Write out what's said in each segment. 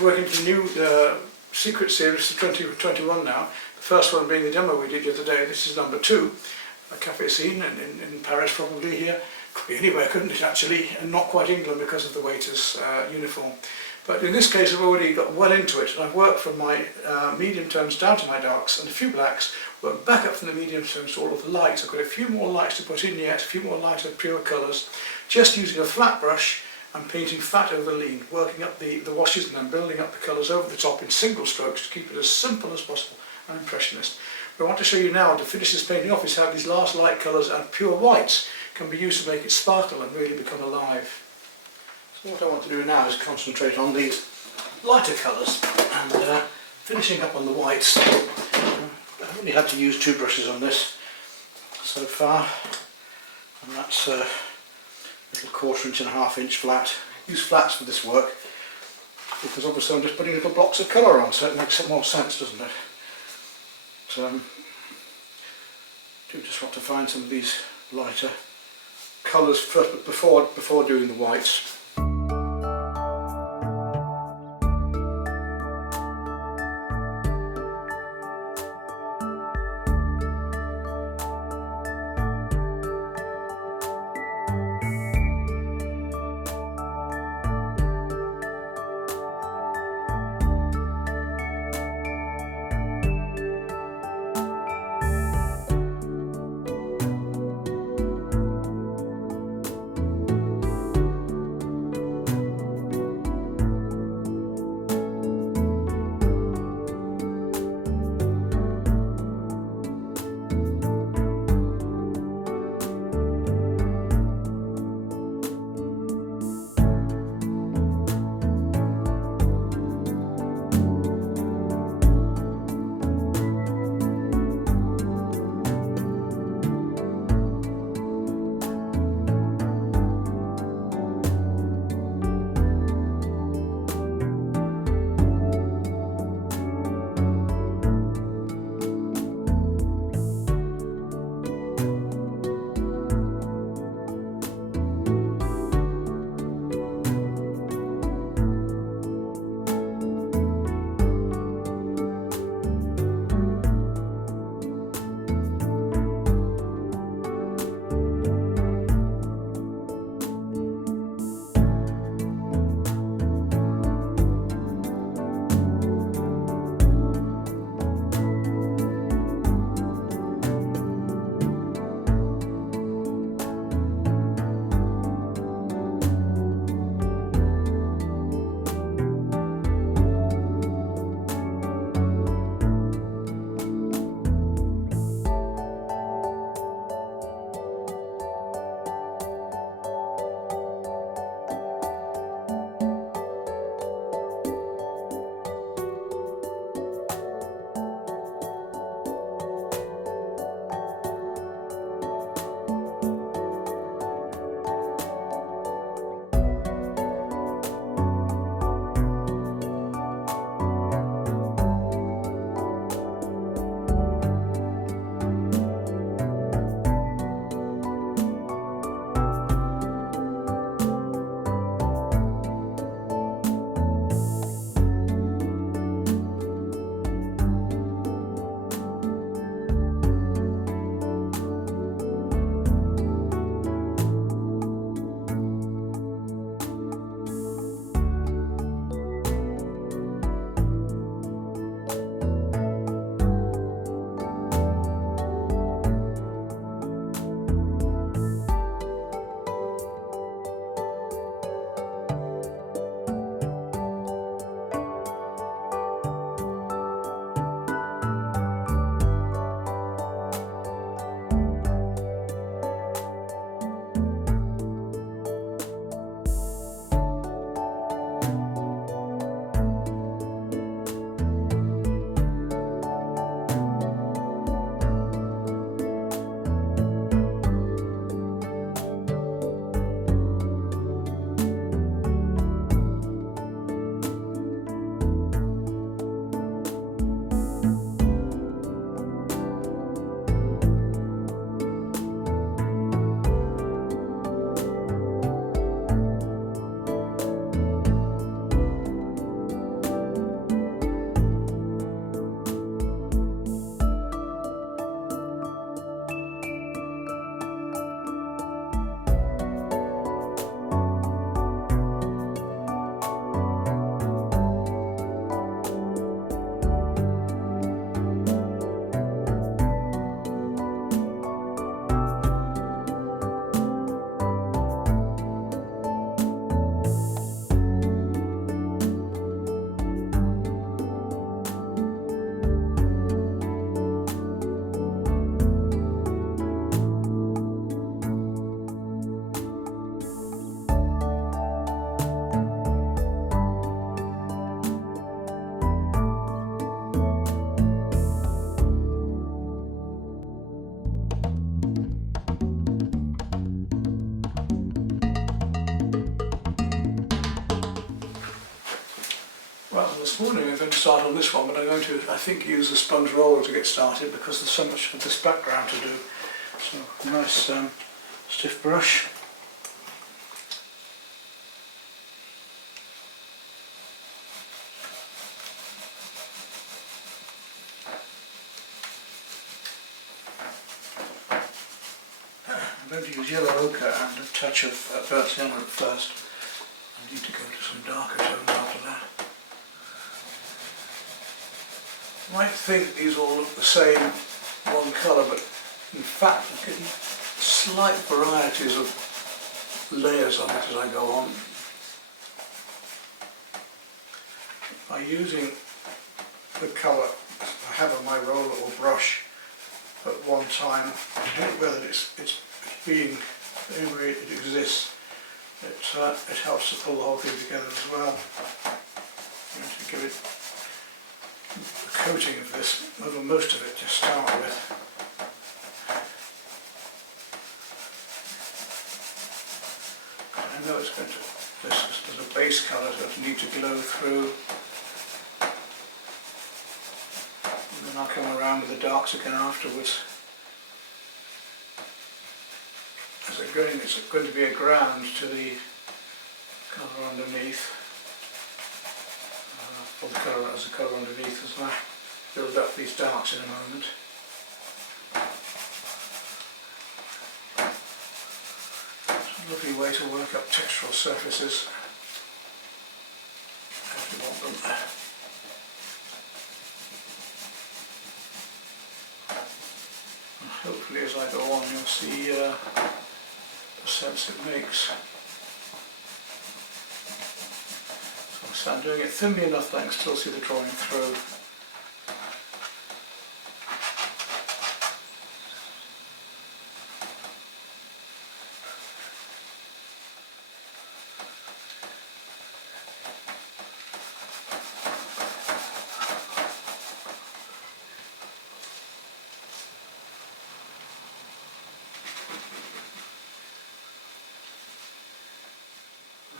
to work into the new secret series for 2021 now. The first one being the demo we did the other day. This is number 2, a cafe scene in Paris, probably here. Could be anywhere, couldn't it actually, and not quite England because of the waiter's uniform. But in this case I've already got well into it, and I've worked from my medium tones down to my darks and a few blacks, worked back up from the medium tones to all of the lights. I've got a few more lights to put in yet, a few more lighter pure colours, just using a flat brush and painting fat over lean, working up the washes and then building up the colours over the top in single strokes to keep it as simple as possible. I'm an impressionist. What I want to show you now to finish this painting off is how these last light colours and pure whites can be used to make it sparkle and really become alive. So what I want to do now is concentrate on these lighter colours and finishing up on the whites. I've only had to use 2 brushes on this so far, and that's a little 1/4 inch and a 1/2 inch flat. Use flats for this work because obviously I'm just putting little blocks of colour on, so it makes more sense, doesn't it? So I do just want to find some of these lighter colours first before doing the whites. morning I'm going to start on this one, but I'm going to, I think, use a sponge roller to get started because there's so much of this background to do. So, nice stiff brush. I'm going to use yellow ochre and a touch of burnt sienna at first. I need to go to some darker tones after that. You might think these all look the same, one colour, but in fact I'm getting slight varieties of layers on it as I go on. By using the colour I have on my roller or brush at one time, whether it's being wherever it exists, it helps to pull the whole thing together as well. I'm going to give it a coating of this over most of it to start with. I know it's going to, this is a base colour, so it'll need to glow through. And then I'll come around with the darks again afterwards. As it's going to be a ground to the colour underneath. Or the colour as the colour underneath as I build up these darks in a moment. It's a lovely way to work up textural surfaces if you want them. And hopefully as I go on you'll see the sense it makes. So I'm doing it thinly enough that I can still see the drawing through.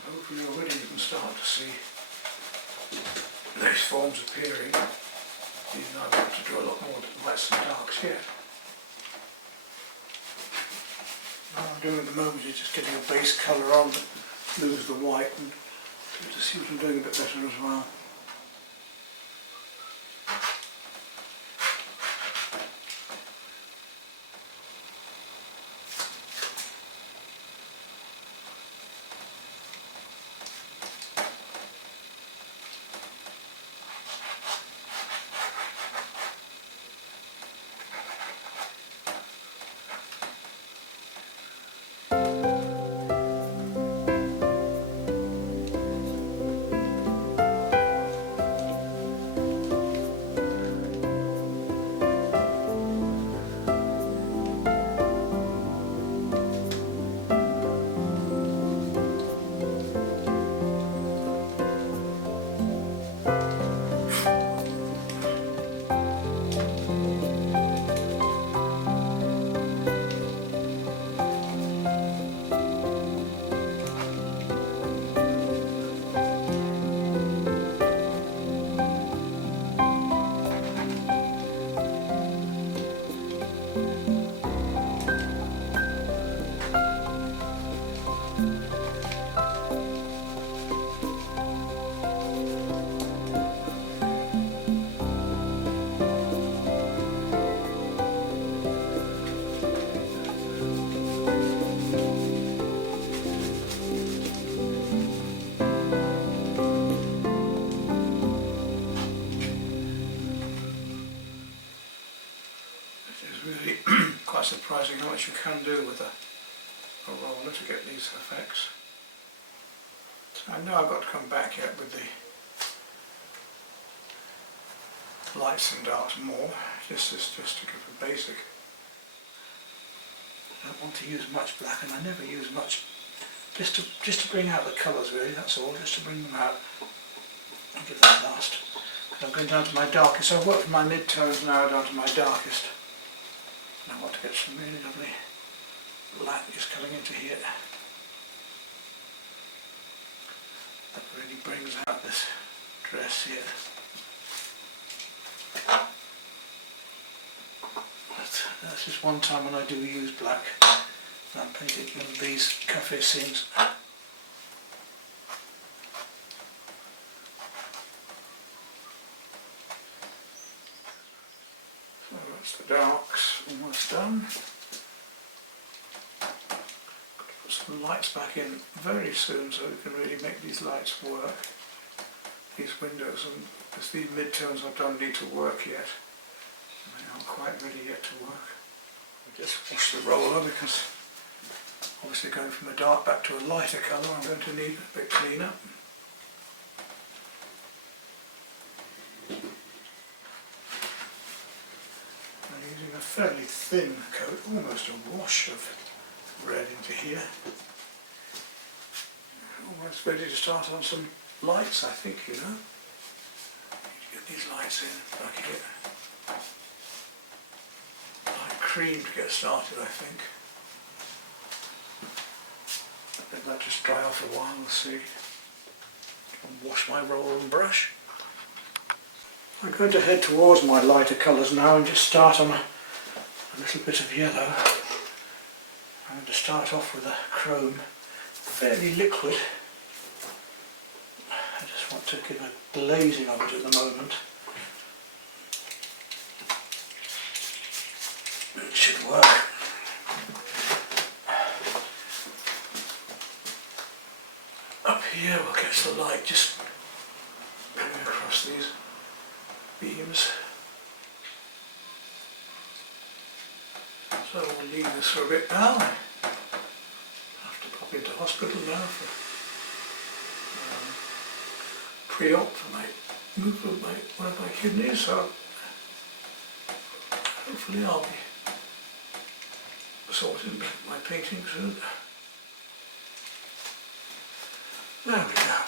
Hopefully already you can start to see those forms appearing, even though I've got to do a lot more lights and darks here. What I'm doing at the moment is just getting a base colour on to lose the white and to see what I'm doing a bit better as well. Quite surprising how much you can do with a roller to get these effects. So I know I've got to come back yet with the lights and darks more. This is just to give a basic. I don't want to use much black, and I never use much. Just to bring out the colours really, that's all, just to bring them out. I'll give that last. I'm going down to my darkest. So I've worked from my mid-tones now down to my darkest. And I want to get some really lovely light just coming into here. That really brings out this dress here. But that's just one time when I do use black. I'm painting one of these cafe scenes. So that's the darks almost done. Put some lights back in very soon so we can really make these lights work. These windows, and because these mid-tones I've done need to work yet. They aren't quite ready yet to work. I just wash the roller because obviously going from a dark back to a lighter colour I'm going to need a bit cleaner. I'm using a fairly thin coat, almost a wash of red into here. Almost ready to start on some lights, I think, you know. Need to get these lights in back here. Light cream to get started, I think. Let that just dry off a while, we'll see. I'll wash my roller and brush. I'm going to head towards my lighter colours now and just start on a little bit of yellow. I'm going to start off with a chrome, fairly liquid. I just want to give a glazing of it at the moment. It should work. Up here we'll get the light just coming across these beams. So we'll leave this for a bit now. I have to pop into hospital now for pre-op for my movement of one of my kidneys, so hopefully I'll be sorted with my painting soon. There we go.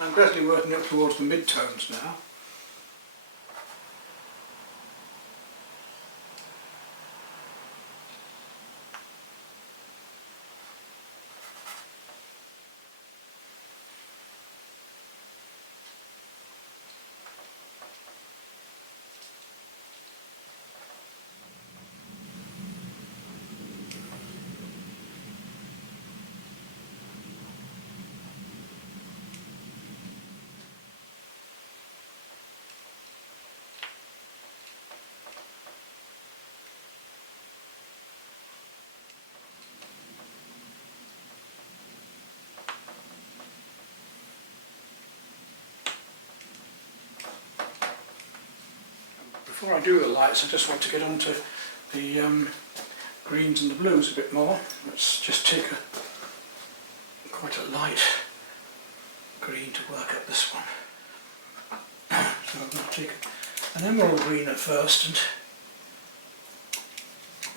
I'm gradually working up towards the mid-tones now. Before I do the lights, I just want to get onto the greens and the blues a bit more. Let's just take quite a light green to work up this one. So I'm going to take an emerald green at first and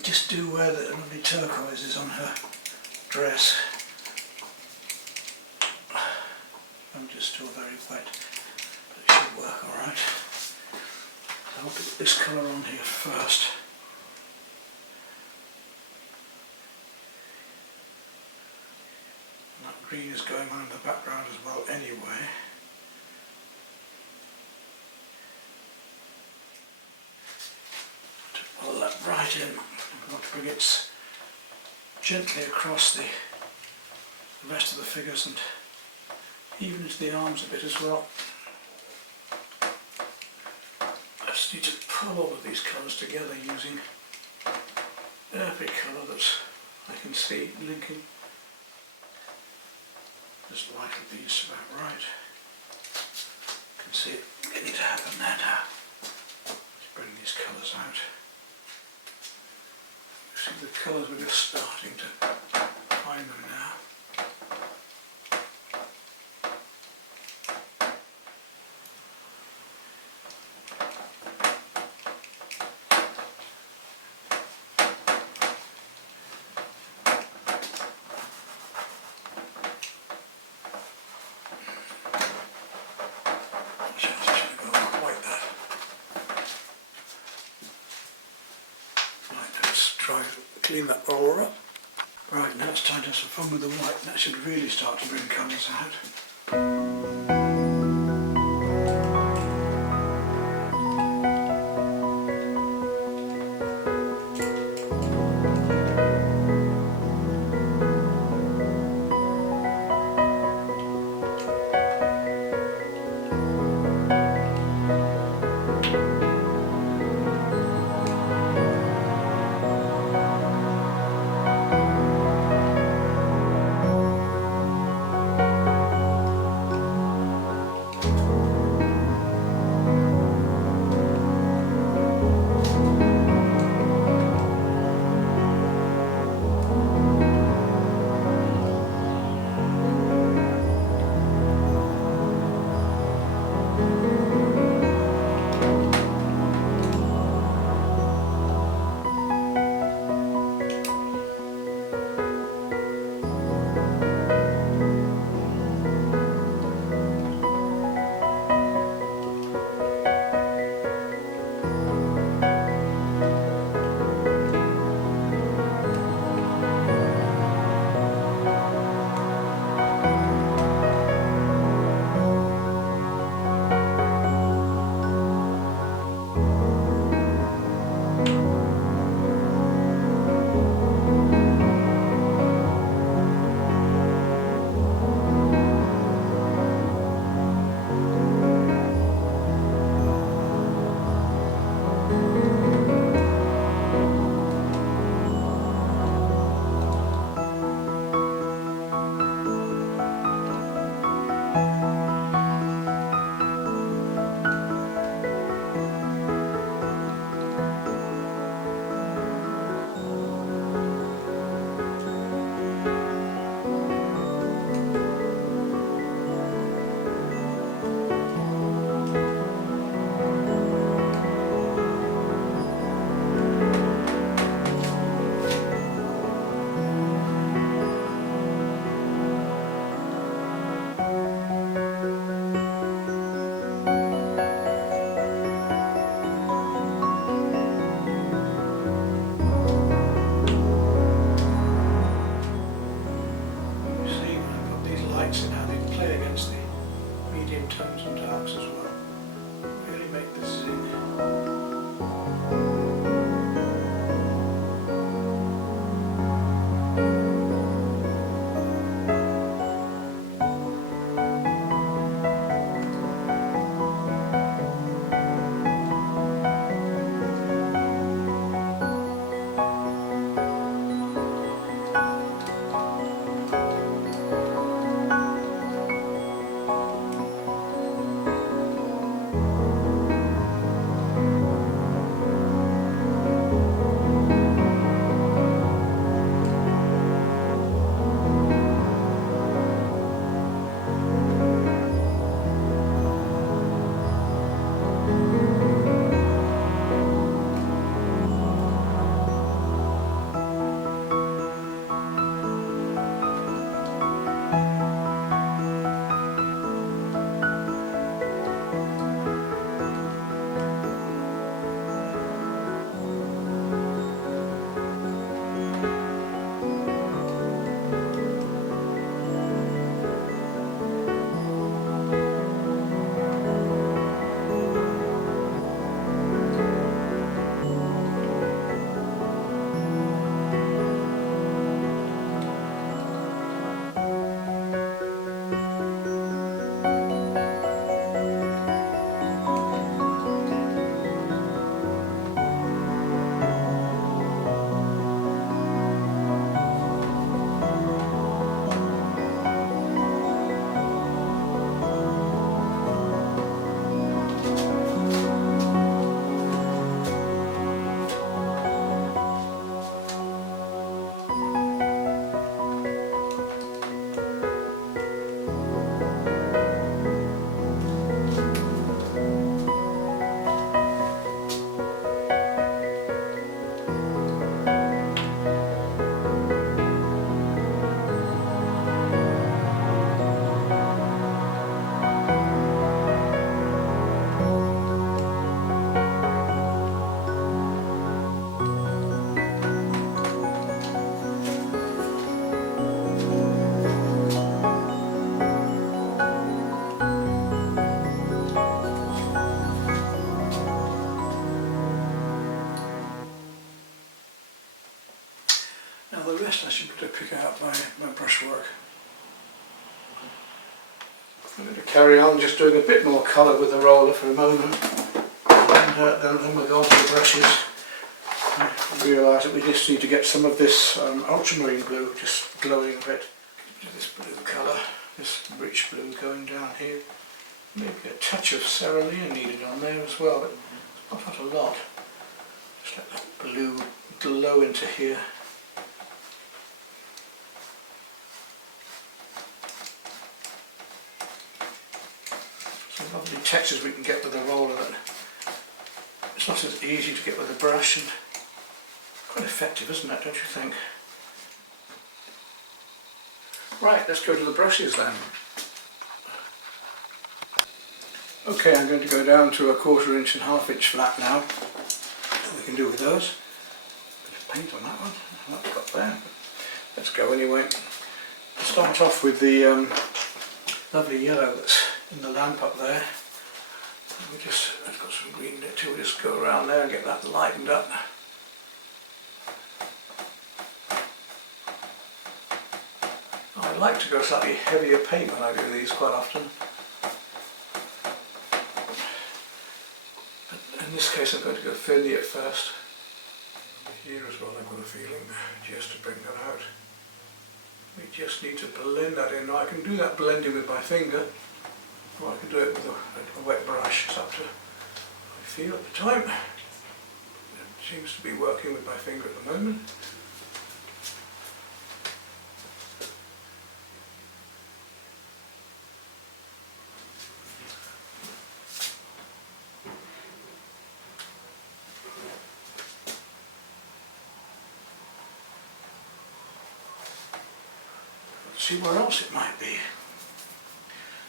just do where the lovely turquoise is on her dress. I'm just still very wet, but it should work alright. I'll put this colour on here first. And that green is going on in the background as well anyway. To pull that right in, I'm going to bring it gently across the rest of the figures and even into the arms a bit as well. I just need to pull all of these colours together using every colour that I can see linking. Just light will be just about right. You can see it beginning to happen there now. Let's bring these colours out. You see the colours are just starting to find them now. Clean that roller up. Right, now it's time to have some fun with the white. That should really start to bring colours out. rest I should be able to pick out my brushwork. I'm going to carry on just doing a bit more colour with the roller for a moment, and then we'll go on to the brushes. I realise that we just need to get some of this ultramarine blue just glowing a bit. This blue colour, this rich blue going down here. Maybe a touch of cerulean needed on there as well, but not a lot. Just let that blue glow into here. Some lovely textures we can get with the roller that it's not as easy to get with a brush, and quite effective, isn't it, don't you think? Right, let's go to the brushes then. Okay, I'm going to go down to a 1/4 inch and 1/2 inch flat now. What we can do with those. Bit of paint on that one, that's got there. Let's go anyway. I'll start off with the lovely yellow that's in the lamp up there. I've got some green in it too, we'll just go around there and get that lightened up. I like to go slightly heavier paint when I do these quite often. But in this case I'm going to go thinly at first. Here as well I've got a feeling, just to bring that out. We just need to blend that in. Now I can do that blending with my finger, or I can do it with a wet brush. It's up to I feel at the time. It seems to be working with my finger at the moment. See where else it might be.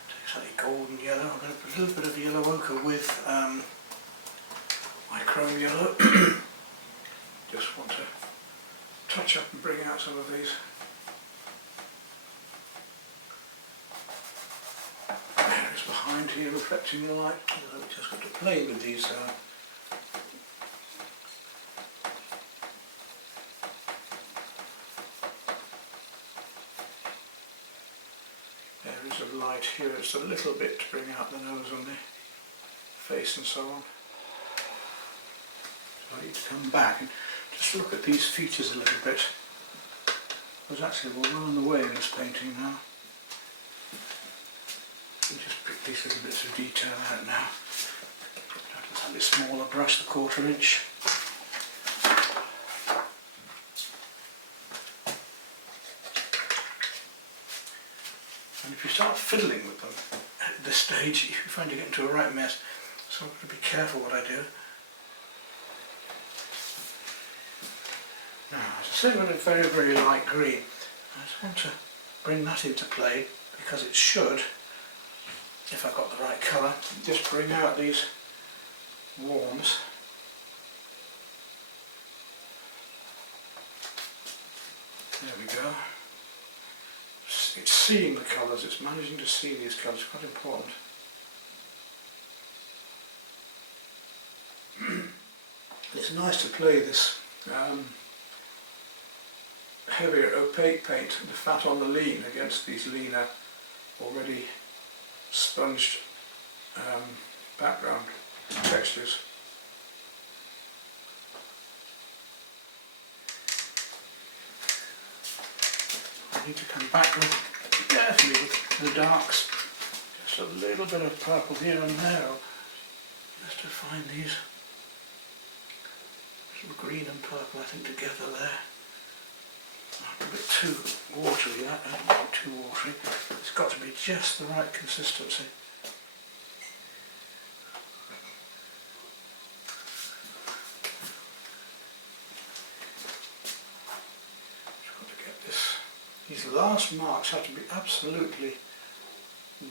Take slightly golden yellow. I'm going to put a little bit of yellow ochre with my chrome yellow. Just want to touch up and bring out some of these. Areas behind here reflecting the light. I've just got to play with these. Areas of light here, just a little bit to bring out the nose on the face and so on. So I need to come back and just look at these features a little bit. Because actually we're well on the way in this painting now. I'll just pick these little bits of detail out now. A slightly smaller brush, the 1/4 inch. And if you start fiddling with them at this stage, you find you get into a right mess. So I've got to be careful what I do. Now, as I say, with a very, very light green, I just want to bring that into play because it should, if I've got the right colour, just bring out these warms. There we go. It's seeing the colours, it's managing to see these colours, quite important. It's nice to play this heavier opaque paint, the fat on the lean, against these leaner, already sponged background textures. I need to come back carefully with the darks, just a little bit of purple here and there, just to find these sort of green and purple, I think, together there. Not a bit too watery, not too watery. It's got to be just the right consistency. These last marks have to be absolutely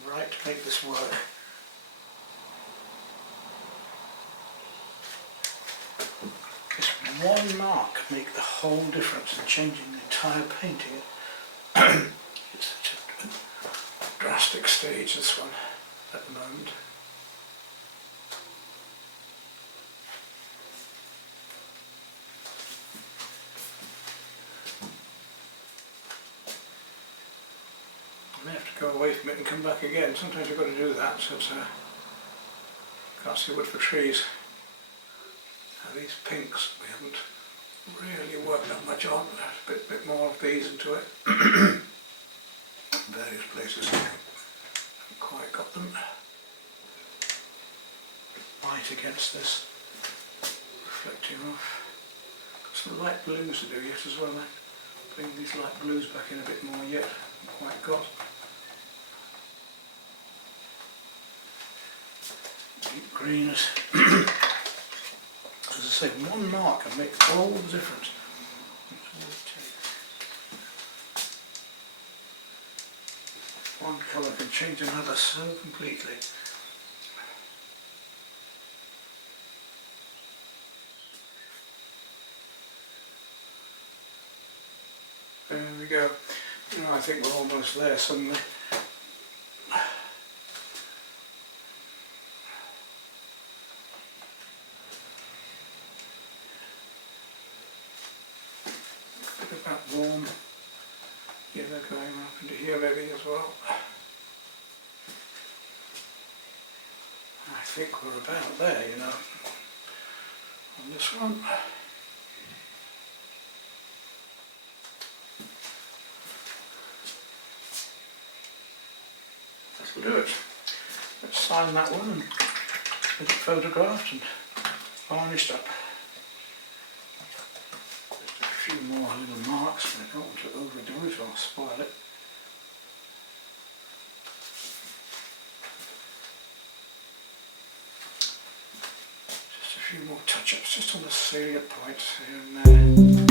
right to make this work. This one mark can make the whole difference in changing the entire painting. It's such a drastic stage, this one, at the moment. go away from it and come back again. Sometimes you've got to do that, so it's, can't see wood for trees. Now these pinks we haven't really worked that much on. A bit more of these into it. Various places. Haven't quite got them. Light against this, reflecting off. Got some light blues to do yet as well. Bring these light blues back in a bit more yet. Haven't quite got. Deep greens. As I say, one mark can make all the difference. One colour can change another so completely. There we go. Now I think we're almost there suddenly. Bit of that warm yellow going up into here maybe as well. I think we're about there, you know, on this one. That'll do it. Let's sign that one and get it photographed and varnished up. Just a few more little marks, but I don't want to overdo it or spoil it. Just a few more touch-ups just on the salient points here and there.